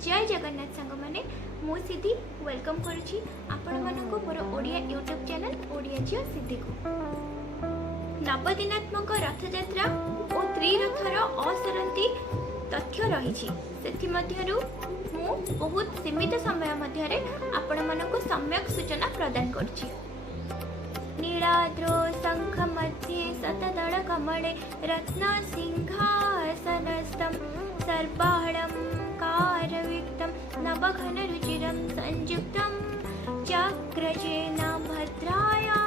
जय जगन्नाथ सांग मैंने मु सिद्धि वेलकम करुच्ची आपण मानक मोर ओडिया यूट्यूब चैनल ओडिया झियो सिद्धि को। नवदिनात्मक रथयात्रा और त्रिरथर असरंती तथ्य रही मु बहुत सीमित समय मध्य आपण मानक सम्यक सूचना प्रदान करुच्ची। नीलाद्रो शंख मध्ये शतदल कमले रत्न सिंहासनस्थं सर्वाहलं कारविक्तं नवघन रुचिरं संयुक्तं चक्रजेन भद्राया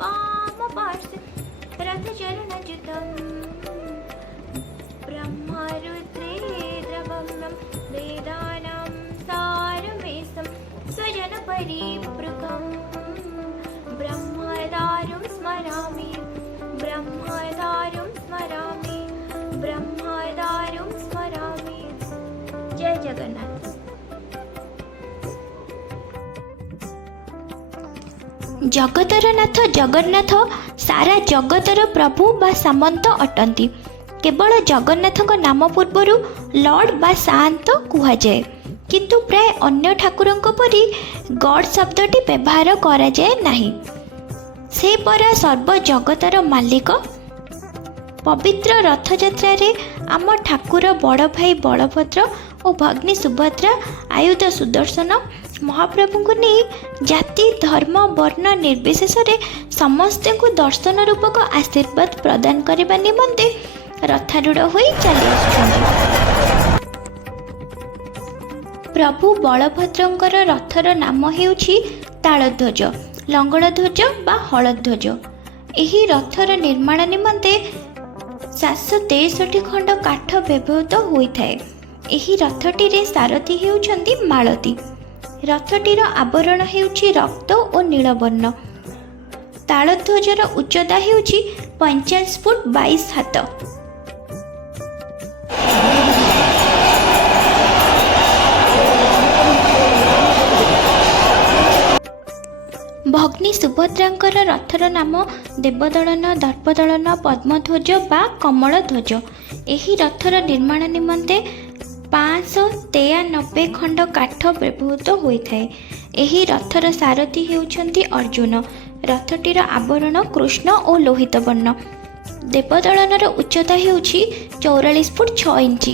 वामपार्श्वे रथचरणयुतं ब्रह्मरुद्रेन्द्रवम्नं वेदानां सारमेशं स्वजनपरिवृतं ब्रह्मदारुं स्मरामि ब्रह्मदारुं स्मरामि ब्रह्मदारुं स्मरामि। जय जगन्नाथ। जगतर नाथ जगन्नाथ सारा जगतर प्रभु बा सामंत अटंती। केवल जगन्नाथ नाम पूर्वर लॉर्ड बा सामंत कुहा जाए, किंतु प्राय अन्य ठाकुरंक परी गॉड शब्दटी व्यवहार करा जाए नहीं। से परा सर्व जगतर मालिक। पवित्र रथयात्रा रे आम ठाकुर बड़ भाई बलभद्र और भग्नी सुभद्रा आयुध सुदर्शन महाप्रभु को नहीं जाति धर्म वर्ण निर्विशेष समस्त को दर्शन रूपक आशीर्वाद प्रदान करने निमंते रथारूढ़ हो चली आसुछन्ति। प्रभु बलभद्रंकर रथर नाम हेउछि तालध्वज, लंगड़ध्वज बा हलध्वज। एही रथर निर्माण निमंते 763 खंड काठ व्यवहृत होइथाए। एही रथटीरे सारथी हेउछन्ति मालती। रथटीर आवरण हेउछि रक्त और नीलवर्ण। तालध्वजर उच्चता हेउछि 45 फुट 22 हाथ। भग्नी सुभद्रांकर रथर नाम देवदलन, दर्पदलन, पद्मध्वज बा कमलध्वज। एही रथर निर्माण निमंते 593 खंड काठ व्यवहृत होइथाए। एही रथर सारथी हेउछन्ति अर्जुन। रथटीर आवरण कृष्ण और लोहित वर्ण। देवदलनर उच्चता हेउछि 44 फुट 6 इंच।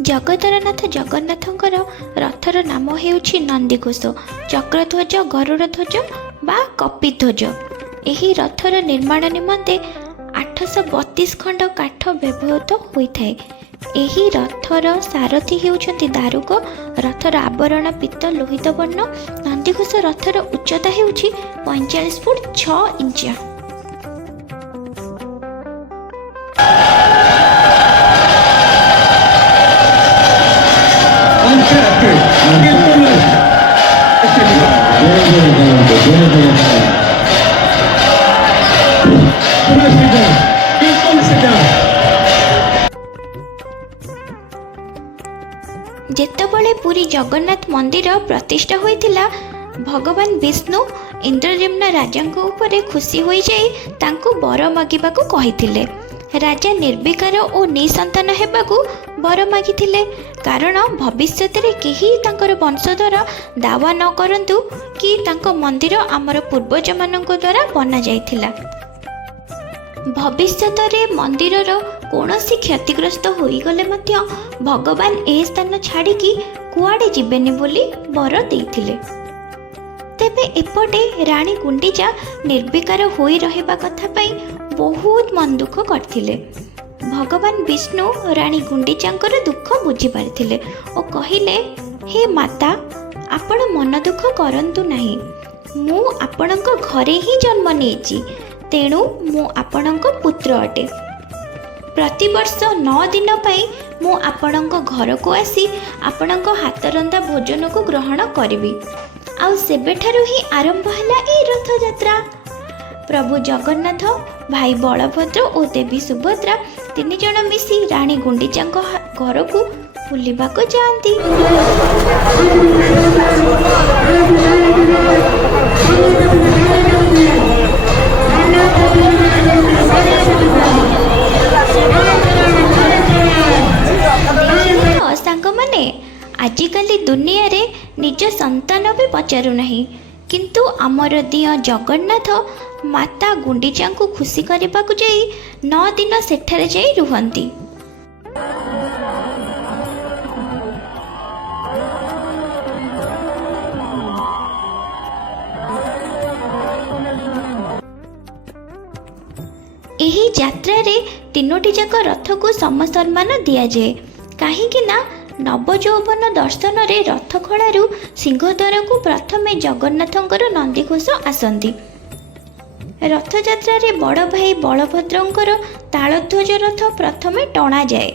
जगतरनाथ जगन्नाथंकर रथर नाम हेउछि नंदीघोष, चक्रध्वज, गरुड़ध्वज बा कपिध्वज। एही रथर निर्माण निमंते 832 खंड काठ व्यवहृत होइथाए। एही रथर सारथी हेउछन्ति दारुक। रथर आवरण पीत लोहित वर्ण। नंदीघोष रथर उच्चता हेउछि 45 फुट 6 इंच। जेतेबेले पुरी जगन्नाथ मंदिर प्रतिष्ठा होइतिला, भगवान विष्णु इंद्रद्युम्न राजांक उपरे खुशी होई जाई तांको वर मागिबाकू कहिथिले। राजा निर्विकार और निसंतान हेबाकू वर मागिथिले, कारण भविष्यत रे केही तांकर वंशधर दावा न करंतु कि तांको मंदिर आमर पूर्वज मानक द्वारा बना जाइथिला। भविष्यत रे मंदिरर कौनसी क्षतिग्रस्त होईगले मध्य भगवान ए स्थान छाड़िकी कुआडे जिबेनी बोली वर देइथिले। तेबे एपटे रानी गुंडीचा निर्विकार होई रहिबा कथा पई बहुत मन दुख करथिले। भगवान विष्णु रानी गुंडीचांकर दुख बुझी पारिथिले और कहिले, हे माता, आपण मन दुख करंतु नाही। मु आपणक घरे ही जन्म नेछि, तेणु मु आपणक पुत्र अटे। प्रतिवर्ष 9 दिन पाई मु आपणक घर को आसी आपणक हाथरंदा भोजन को ग्रहण करिवि। आउ सेबेठारु ही आरंभ हैला ए रथ यात्रा। प्रभु जगन्नाथ, भाई बलभद्र और देवी सुभद्रा 3 जण मिसी रानी गुंडीचांक घर को बुलिबाको जाती। ଆଜିକାଲି ଦୁନିଆରେ ନିଜ ସନ୍ତାନ ବି ପଚାରୁନାହିଁ, କିନ୍ତୁ ଆମର ଦିଅଁ ଜଗନ୍ନାଥ ମାତା ଗୁଣ୍ଡିଚାଙ୍କୁ ଖୁସି କରିବାକୁ ଯାଇ 9 ଦିନ ସେଠାରେ ଯାଇ ରୁହନ୍ତି। ଏହି ଯାତ୍ରାରେ 3ଟି ଯାକ ରଥକୁ ସମସମ୍ମାନ ଦିଆଯାଏ, କାହିଁକି ନା ନବଯୌବନ ଦର୍ଶନରେ ରଥଖଳାରୁ ସିଂହଦ୍ୱାରକୁ ପ୍ରଥମେ ଜଗନ୍ନାଥଙ୍କର ନନ୍ଦିଘୋଷ ଆସନ୍ତି। ରଥଯାତ୍ରାରେ ବଡ଼ ଭାଇ ବଳଭଦ୍ରଙ୍କର ତାଳଧ୍ୱଜ ରଥ ପ୍ରଥମେ ଟଣାଯାଏ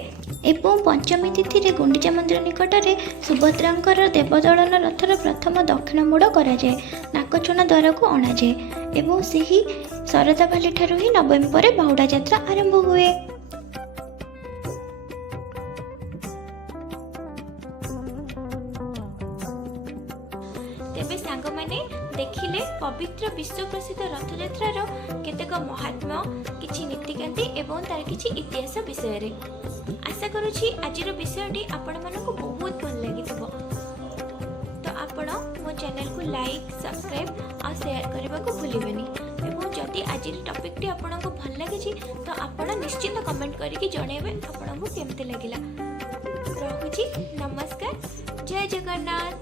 ଏବଂ ପଞ୍ଚମୀ ତିଥିରେ ଗୁଣ୍ଡିଚା ମନ୍ଦିର ନିକଟରେ ସୁଭଦ୍ରାଙ୍କର ଦେବଦଳନ ରଥର ପ୍ରଥମ ଦକ୍ଷିଣ ମୋଡ଼ କରାଯାଏ, ନାକଚଣା ଦ୍ୱାରକୁ ଅଣାଯାଏ ଏବଂ ସେହି ଶରଧାବାଲି ଠାରୁ ହିଁ ନବମୀ ପରେ ବାହୁଡ଼ା ଯାତ୍ରା ଆରମ୍ଭ ହୁଏ। ତେବେ ସାଙ୍ଗମାନେ ଦେଖିଲେ ପବିତ୍ର ବିଶ୍ୱ ପ୍ରସିଦ୍ଧ ରଥଯାତ୍ରାର କେତେକ ମହାତ୍ମ୍ୟ, କିଛି ନୀତିକାନ୍ତି ଏବଂ ତାର କିଛି ଇତିହାସ ବିଷୟରେ। ଆଶା କରୁଛି ଆଜିର ବିଷୟଟି ଆପଣମାନଙ୍କୁ ବହୁତ ଭଲ ଲାଗିଥିବ। ତ ଆପଣ ମୋ ଚ୍ୟାନେଲକୁ ଲାଇକ୍, ସବସ୍କ୍ରାଇବ୍ ଆଉ ସେୟାର କରିବାକୁ ଭୁଲିବେନି ଏବଂ ଯଦି ଆଜିର ଟପିକଟି ଆପଣଙ୍କୁ ଭଲ ଲାଗିଛି ତ ଆପଣ ନିଶ୍ଚିତ କମେଣ୍ଟ କରିକି ଜଣାଇବେ ଆପଣଙ୍କୁ କେମିତି ଲାଗିଲା। ରହୁଛି, ନମସ୍କାର, ଜୟ ଜଗନ୍ନାଥ।